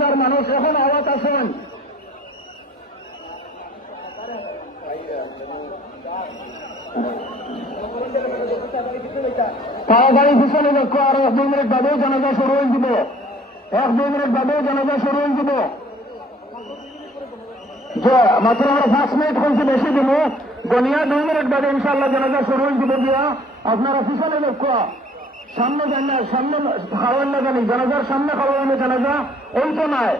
হাজার মানুষ এখন আওয়াজ আছেন। তাড়াতাড়ি পিছনে লক্ষ্য আর এক দুই মিনিট বাদেও জানাজা শুরু হয়ে দিব এক দুই মিনিট বাদেও জানাজা শুরু হয়ে দিব যে, মাত্র আমরা পাঁচ মিনিট হয়েছে, বেশি দিব গনিয়া দুই মিনিট বাদে ইনশাল্লাহ জানাজা শুরু হয়ে দিব দিয়া। আপনারা পিছনে লক্ষ্য। সামনে জানা সামনে খাওয়ান না জানি জানাজার সামনে খাওয়ানো জানাজা ওই তো নাই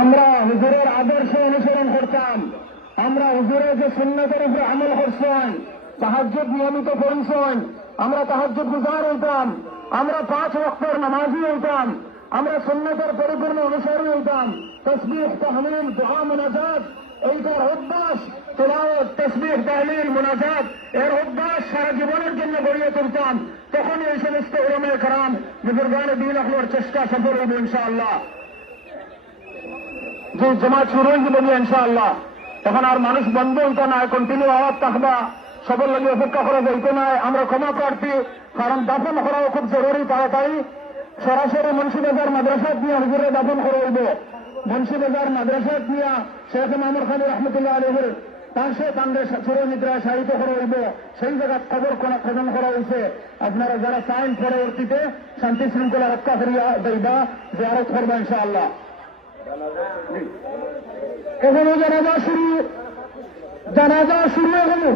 আমরা হুজুরের আদর্শ অনুসরণ করতাম। আমরা হুজুরের যে সুন্নতের উপরে আমল করছেন, তাহাজ্জুদ নিয়মিত করছেন আমরা তাহাজ্জুদ গুজার হইতাম, আমরা পাঁচ ওয়াক্তের নামাজি হইতাম। আমরা সুন্নতের পরিপূর্ণ অনুসারী হইতাম তসবিহ তাহলিল, দোয়া মোনাজাত এইটার অভ্যাস, তেলাওয়াত, তসবিহ তাহলিল, মোনাজাত, এর অভ্যাস সারা জীবনের জন্য গড়িয়ে তুলতাম। তখন এই সমস্ত ওরমে খারাম বুজুর্গানে দিন আখলোর চেষ্টা সফল হইব ইনশাআল্লাহ। যে জমা শুরু হয়ে যাবে ইনশাআল্লাহ। তখন আর মানুষ বন্ধ হইত না কন্টিনিউ আওয়াজ থাকবা। সবার লাগে অপেক্ষা করা যাইতো না, আমরা ক্ষমা প্রার্থী, কারণ দাফন করাও খুব জরুরি, তাড়াতাড়ি। সরাসরি মুন্সিবাজার মাদ্রাসাত নিয়ে হুজুরে দাফন করে হইব মুন্সিবাজার মাদ্রাসাত নিয়ে শেখ মামুর খান রহমতুল্লাহ আলহের পাশে তান্ডে সুরনিদ্রা সাহিত্য করা হইব সেই জায়গায় খবর খোঁজন করা হয়েছে আপনারা যারা চান পরবর্তীতে শান্তি শৃঙ্খলা রক্ষা করিয়া দইবা জিয়ারত করবা ইনশাআল্লাহ। এখনও জানাজা শুরু জানাজা শুরু হলো